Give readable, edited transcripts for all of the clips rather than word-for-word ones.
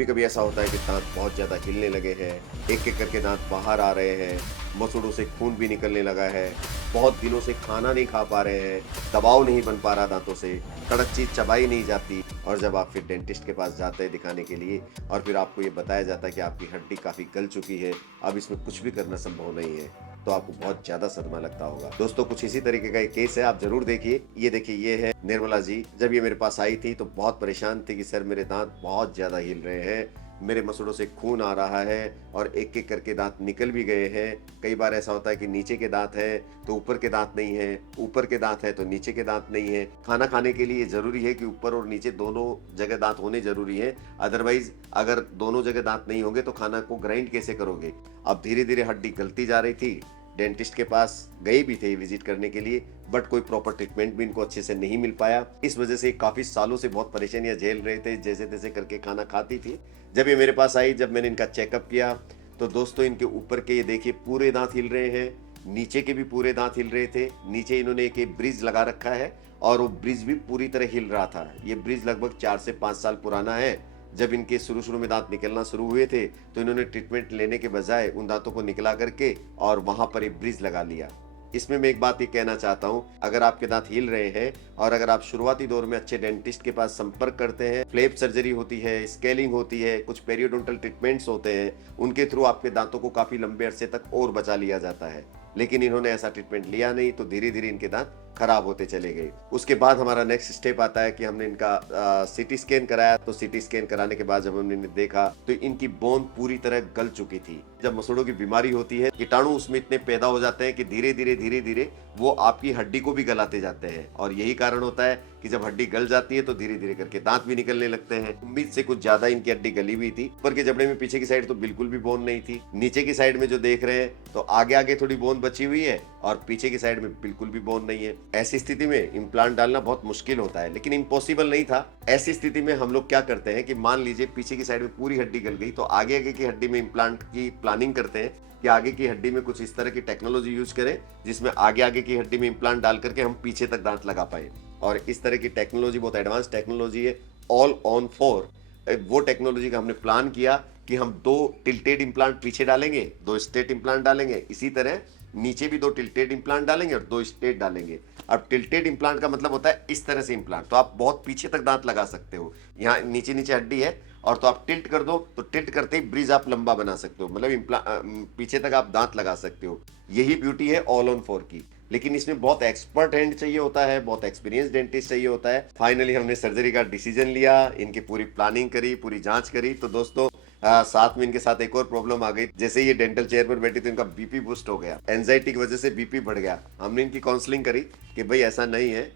कभी कभी ऐसा होता है कि दांत बहुत ज़्यादा हिलने लगे हैं, एक एक करके दांत बाहर आ रहे हैं, मसूड़ों से खून भी निकलने लगा है, बहुत दिनों से खाना नहीं खा पा रहे हैं, दबाव नहीं बन पा रहा दांतों से, कड़क चीज़ चबाई नहीं जाती। और जब आप फिर डेंटिस्ट के पास जाते हैं दिखाने के लिए और फिर आपको ये बताया जाता है कि आपकी हड्डी काफ़ी गल चुकी है, अब इसमें कुछ भी करना संभव नहीं है, तो आपको बहुत ज्यादा सदमा लगता होगा। दोस्तों, कुछ इसी तरीके का एक केस है, आप जरूर देखिए। ये देखिए, ये है निर्मला जी। जब ये मेरे पास आई थी तो बहुत परेशान थी कि सर मेरे दांत बहुत ज्यादा हिल रहे हैं, मेरे मसूड़ों से खून आ रहा है और एक एक करके दांत निकल भी गए हैं। कई बार ऐसा होता है कि नीचे के दांत है तो ऊपर के दांत नहीं है, ऊपर के दांत है तो नीचे के दांत नहीं है। खाना खाने के लिए जरूरी है कि ऊपर और नीचे दोनों जगह दांत होने जरूरी है, अदरवाइज अगर दोनों जगह दांत नहीं होंगे तो खाना को ग्राइंड कैसे करोगे। अब धीरे धीरे हड्डी गलती जा रही थी। डेंटिस्ट के पास गए भी थे विजिट करने के लिए, बट कोई प्रॉपर ट्रीटमेंट भी इनको अच्छे से नहीं मिल पाया। इस वजह से काफी सालों से बहुत परेशानियां झेल रहे थे, जैसे तैसे करके खाना खाती थी। जब ये मेरे पास आई, जब मैंने इनका चेकअप किया तो दोस्तों, इनके ऊपर के ये देखिए पूरे दांत हिल रहे हैं, नीचे के भी पूरे दांत हिल रहे थे। नीचे इन्होंने एक ब्रिज लगा रखा है और वो ब्रिज भी पूरी तरह हिल रहा था। ये ब्रिज लगभग 4 से 5 साल पुराना है। जब इनके शुरू शुरू में दांत निकलना शुरू हुए थे तो इन्होंने ट्रीटमेंट लेने के बजाय उन दांतों को निकला करके और वहां पर एक ब्रिज लगा लिया। इसमें मैं एक बात ये कहना चाहता हूं, अगर आपके दांत हिल रहे हैं और अगर आप शुरुआती दौर में अच्छे डेंटिस्ट के पास संपर्क करते हैं, फ्लैप सर्जरी होती है, स्केलिंग होती है, कुछ पेरियोडोंटल ट्रीटमेंट्स होते हैं, उनके थ्रू आपके दांतों को काफी लंबे अरसे तक और बचा लिया जाता है। लेकिन इन्होंने ऐसा ट्रीटमेंट लिया नहीं, तो धीरे धीरे इनके दांत खराब होते चले गए। उसके बाद हमारा नेक्स्ट स्टेप आता है कि हमने इनका सीटी स्कैन कराया। तो सीटी स्कैन कराने के बाद जब हमने इन्हें देखा तो इनकी बोन पूरी तरह गल चुकी थी। जब मसूड़ों की बीमारी होती है, कीटाणु उसमें इतने पैदा हो जाते हैं कि धीरे धीरे वो आपकी हड्डी को भी गलाते जाते हैं। और यही कारण होता है कि जब हड्डी गल जाती है तो धीरे धीरे करके दांत भी निकलने लगते हैं। उम्मीद से कुछ ज्यादा इनकी हड्डी गली हुई थी। ऊपर के जबड़े में पीछे की साइड तो बिल्कुल भी बोन नहीं थी। नीचे की साइड में जो देख रहे हैं तो आगे आगे थोड़ी बोन बची हुई है और पीछे की साइड में बिल्कुल भी बोन नहीं है। ऐसी स्थिति में इम्प्लांट डालना बहुत मुश्किल होता है, लेकिन इम्पॉसिबल नहीं था। ऐसी स्थिति में हम लोग क्या करते हैं कि मान लीजिए पीछे की साइड में पूरी हड्डी गल गई, तो आगे आगे की हड्डी में इम्प्लांट की प्लानिंग करते हैं कि आगे की हड्डी में कुछ इस तरह की टेक्नोलॉजी यूज करें जिसमें आगे आगे की हड्डी में इम्प्लांट डाल करके हम पीछे तक दांत लगा पाए। और इस तरह की टेक्नोलॉजी बहुत एडवांस टेक्नोलॉजी है, ऑल ऑन 4। वो टेक्नोलॉजी का हमने प्लान किया कि हम 2 टिल्टेड इम्प्लांट पीछे डालेंगे, 2 स्ट्रेट इम्प्लांट डालेंगे, इसी तरह नीचे भी 2 टिल्टेड इम्प्लांट डालेंगे और 2 स्ट्रेट डालेंगे। अब टिल्टेड इम्प्लांट का मतलब होता है इस तरह से इम्प्लांट, तो आप बहुत पीछे तक दांत लगा सकते हो। यहाँ नीचे नीचे हड्डी है और तो आप टिल्ट कर दो तो टिल्ट करते ही ब्रिज आप लंबा बना सकते हो, मतलब पीछे तक आप दांत लगा सकते हो। यही ब्यूटी है ऑल ऑन 4 की। लेकिन इसमें बहुत एक्सपर्ट हैंड चाहिए होता है, बहुत एक्सपीरियंस डेंटिस्ट चाहिए होता है। फाइनली हमने सर्जरी का डिसीजन लिया, इनकी पूरी प्लानिंग करी, पूरी जांच करी। तो दोस्तों, साथ में इनके साथ एक और प्रॉब्लम आ गई। जैसे ये डेंटल चेयर पर बैठी तो इनका बीपी बूस्ट हो गया, एंजाइटी की वजह से बीपी बढ़ गया। हमने इनकी काउंसलिंग करी कि भाई ऐसा नहीं है,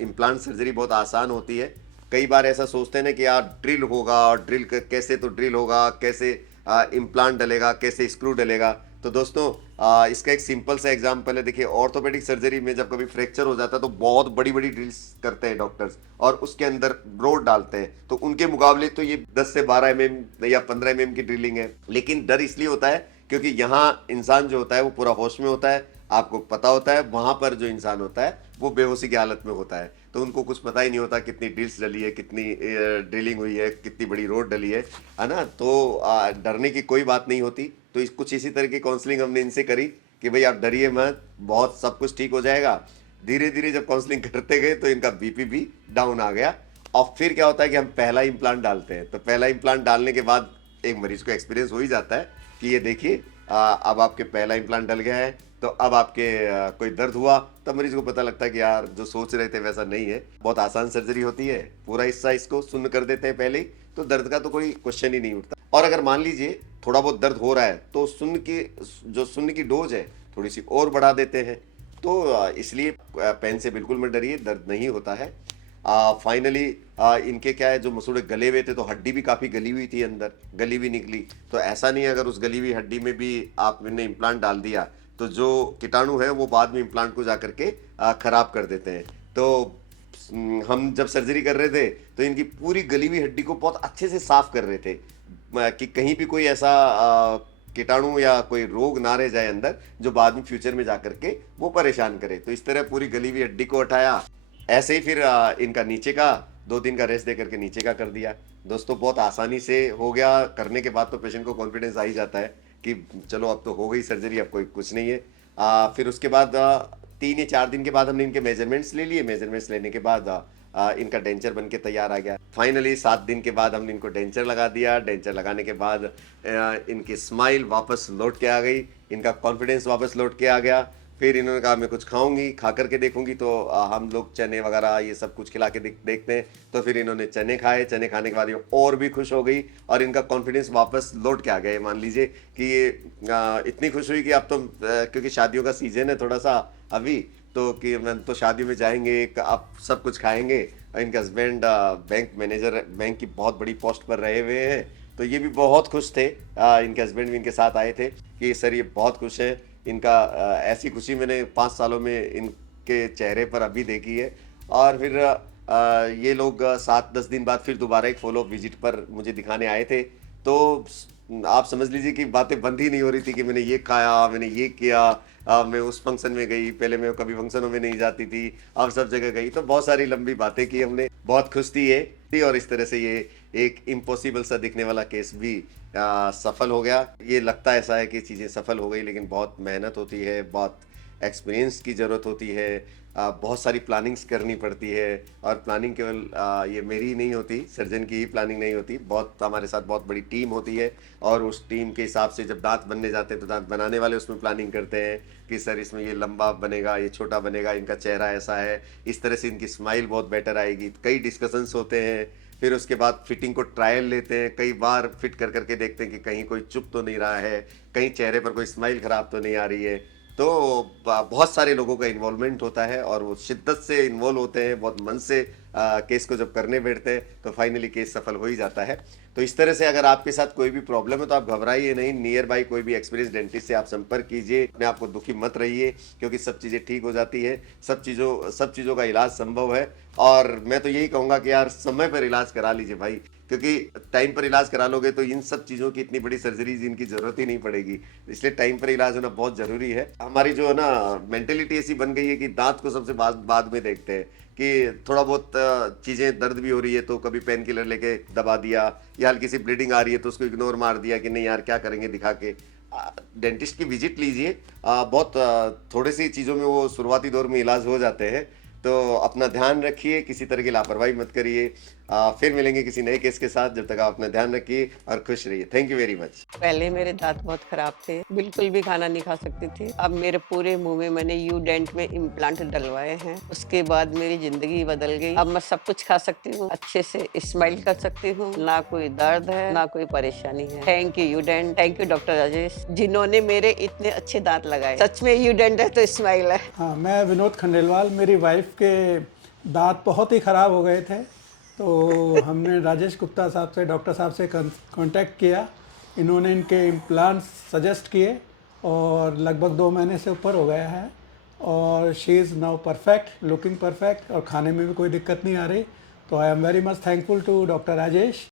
इम्प्लांट सर्जरी बहुत आसान होती है। कई बार ऐसा सोचते हैं ना कि यार ड्रिल होगा, कैसे तो ड्रिल होगा, कैसे इम्प्लांट डलेगा, कैसे स्क्रू डलेगा। तो दोस्तों, इसका एक सिंपल सा एग्जांपल है। देखिए, ऑर्थोपेडिक सर्जरी में जब कभी फ्रैक्चर हो जाता है तो बहुत बड़ी बड़ी ड्रिल्स करते हैं डॉक्टर्स और उसके अंदर रोड डालते हैं। तो उनके मुकाबले तो ये 10 से 12 mm या 15 mm की ड्रिलिंग है। लेकिन डर इसलिए होता है क्योंकि यहाँ इंसान जो होता है वो पूरा होश में होता है, आपको पता होता है। वहां पर जो इंसान होता है वो बेहोशी की हालत में होता है, तो उनको कुछ पता ही नहीं होता कितनी ड्रिल्स डली है, कितनी ड्रिलिंग हुई है, कितनी बड़ी रोड डली है ना। तो डरने की कोई बात नहीं होती। तो कुछ इसी तरह की काउंसलिंग हमने इनसे करी कि भाई आप डरिए मत, बहुत सब कुछ ठीक हो जाएगा। धीरे धीरे जब काउंसलिंग करते गए तो इनका बीपी भी डाउन आ गया। और फिर क्या होता है कि हम पहला इम्प्लांट डालते हैं। तो पहला इम्प्लांट डालने के बाद एक मरीज को एक्सपीरियंस हो ही जाता है कि ये देखिए, अब आपके पहला इम्प्लांट डल गया है, तो अब आपके कोई दर्द हुआ, तब मरीज को पता लगता है कि यार जो सोच रहे थे वैसा नहीं है, बहुत आसान सर्जरी होती है। पूरा हिस्सा इसको शून्य कर देते हैं पहले ही, तो दर्द का तो कोई क्वेश्चन ही नहीं उठता। और अगर मान लीजिए थोड़ा बहुत दर्द हो रहा है तो शून्य की डोज है थोड़ी सी और बढ़ा देते हैं। तो इसलिए पेन से बिल्कुल मत डरिए, दर्द नहीं होता है। फाइनली इनके क्या है, जो मसूड़े गले हुए थे तो हड्डी भी काफ़ी गली हुई थी, अंदर गली हुई निकली। तो ऐसा नहीं है, अगर उस गली हुई हड्डी में भी आपने इम्प्लांट डाल दिया तो जो कीटाणु है वो बाद में इम्प्लांट को जा करके खराब कर देते हैं। तो हम जब सर्जरी कर रहे थे तो इनकी पूरी गली हुई हड्डी को बहुत अच्छे से साफ कर रहे थे कि कहीं भी कोई ऐसा कीटाणु या कोई रोग ना रह जाए अंदर जो बाद में फ्यूचर में जा करके वो परेशान करे। तो इस तरह पूरी गली हुई हड्डी को हटाया, ऐसे ही फिर इनका नीचे का 2 दिन का रेस्ट दे करके नीचे का कर दिया। दोस्तों बहुत आसानी से हो गया, करने के बाद तो पेशेंट को कॉन्फिडेंस आ ही जाता है कि चलो अब तो हो गई सर्जरी, अब कोई कुछ नहीं है। फिर उसके बाद 3 या 4 दिन के बाद हमने इनके मेजरमेंट्स ले लिए। मेजरमेंट्स लेने के बाद इनका डेंचर बन के तैयार आ गया। फाइनली 7 दिन के बाद हमने इनको डेंचर लगा दिया। डेंचर लगाने के बाद इनकी स्माइल वापस लौट के आ गई, इनका कॉन्फिडेंस वापस लौट के आ गया। फिर इन्होंने कहा मैं कुछ खाऊंगी, खा करके देखूंगी। तो हम लोग चने वगैरह ये सब कुछ खिला के देखते हैं। तो फिर इन्होंने चने खाए। चने खाने के बाद ये और भी खुश हो गई और इनका कॉन्फिडेंस वापस लौट के आ गया। मान लीजिए कि ये इतनी खुश हुई कि अब तो क्योंकि शादियों का सीजन है थोड़ा सा अभी, तो कि मैं तो शादी में जाएंगे, अब सब कुछ खाएंगे। इनके हस्बैंड बैंक मैनेजर, बैंक की बहुत बड़ी पोस्ट पर रहे हुए हैं, तो ये भी बहुत खुश थे। इनके हस्बैंड भी इनके साथ आए थे कि सर ये बहुत खुश हैं। इनका ऐसी खुशी मैंने 5 सालों में इनके चेहरे पर अभी देखी है। और फिर ये लोग 7-10 दिन बाद फिर दोबारा एक फॉलोअप विजिट पर मुझे दिखाने आए थे। तो आप समझ लीजिए कि बातें बंद ही नहीं हो रही थी कि मैंने ये खाया, मैंने ये किया, मैं उस फंक्शन में गई, पहले मैं कभी फंक्शनों में नहीं जाती थी, अब सब जगह गई। तो बहुत सारी लंबी बातें की हमने, बहुत खुश थी ये। और इस तरह से ये एक इम्पॉसिबल सा दिखने वाला केस भी सफल हो गया। ये लगता ऐसा है कि चीज़ें सफल हो गई, लेकिन बहुत मेहनत होती है, बहुत एक्सपीरियंस की ज़रूरत होती है, बहुत सारी प्लानिंग्स करनी पड़ती है। और प्लानिंग केवल ये मेरी ही नहीं होती, सर्जन की ही प्लानिंग नहीं होती, बहुत हमारे साथ बहुत बड़ी टीम होती है। और उस टीम के हिसाब से जब दांत बनने जाते हैं तो दांत बनाने वाले उसमें प्लानिंग करते हैं कि सर इसमें ये लंबा बनेगा, ये छोटा बनेगा, इनका चेहरा ऐसा है, इस तरह से इनकी स्माइल बहुत बेटर आएगी। कई डिस्कशंस होते हैं। फिर उसके बाद फिटिंग को ट्रायल लेते हैं, कई बार फिट कर करके देखते हैं कि कहीं कोई चुप तो नहीं रहा है, कहीं चेहरे पर कोई स्माइल खराब तो नहीं आ रही है। तो बहुत सारे लोगों का इन्वॉल्वमेंट होता है और वो शिद्दत से इन्वॉल्व होते हैं, बहुत मन से केस को जब करने बैठते हैं तो फाइनली केस सफल हो ही जाता है। तो इस तरह से अगर आपके साथ कोई भी प्रॉब्लम है तो आप घबराइए नहीं, नियर बाई कोई भी एक्सपीरियंस डेंटिस्ट से आप संपर्क कीजिए। अपने आप को दुखी मत रहिए, क्योंकि सब चीज़ें ठीक हो जाती है, सब चीज़ों का इलाज संभव है। और मैं तो यही कहूँगा कि यार समय पर इलाज करा लीजिए भाई, क्योंकि टाइम पर इलाज करा लोगे तो इन सब चीज़ों की इतनी बड़ी सर्जरीज इनकी ज़रूरत ही नहीं पड़ेगी। इसलिए टाइम पर इलाज होना बहुत ज़रूरी है। हमारी जो है ना मेंटेलिटी ऐसी बन गई है कि दांत को सबसे बाद में देखते हैं कि थोड़ा बहुत चीज़ें दर्द भी हो रही है तो कभी पेन किलर लेके दबा दिया, या हल्की सी ब्लीडिंग आ रही है तो उसको इग्नोर मार दिया कि नहीं यार क्या करेंगे दिखा के। डेंटिस्ट की विजिट लीजिए, बहुत थोड़ी सी चीज़ों में वो शुरुआती दौर में इलाज हो जाते हैं। तो अपना ध्यान रखिए, किसी तरह की लापरवाही मत करिए। फिर मिलेंगे किसी नए केस के साथ, जब तक आप अपना ध्यान रखिए और खुश रहिए। Thank you very much. पहले मेरे दांत बहुत खराब थे, बिल्कुल भी खाना नहीं खा सकती थी। अब मेरे पूरे मुंह में मैंने यू डेंट में इम्प्लांट डलवाए हैं। उसके बाद मेरी जिंदगी बदल गई। अब मैं सब कुछ खा सकती हूँ, अच्छे से स्माइल कर सकती हूँ, ना कोई दर्द है ना कोई परेशानी है। थैंक यू डेंट, थैंक यू डॉक्टर राजेश, जिन्होंने मेरे इतने अच्छे दांत लगाए। सच में यू डेंट है तो स्माइल है। हाँ, मैं विनोद खंडेलवाल। मेरी वाइफ के दांत बहुत ही ख़राब हो गए थे, तो हमने राजेश गुप्ता साहब से, डॉक्टर साहब से कांटेक्ट किया। इन्होंने इनके इम्प्लांट्स सजेस्ट किए और लगभग 2 महीने से ऊपर हो गया है। और she is now perfect, looking perfect, और खाने में भी कोई दिक्कत नहीं आ रही। तो I am very much thankful to doctor Rajesh.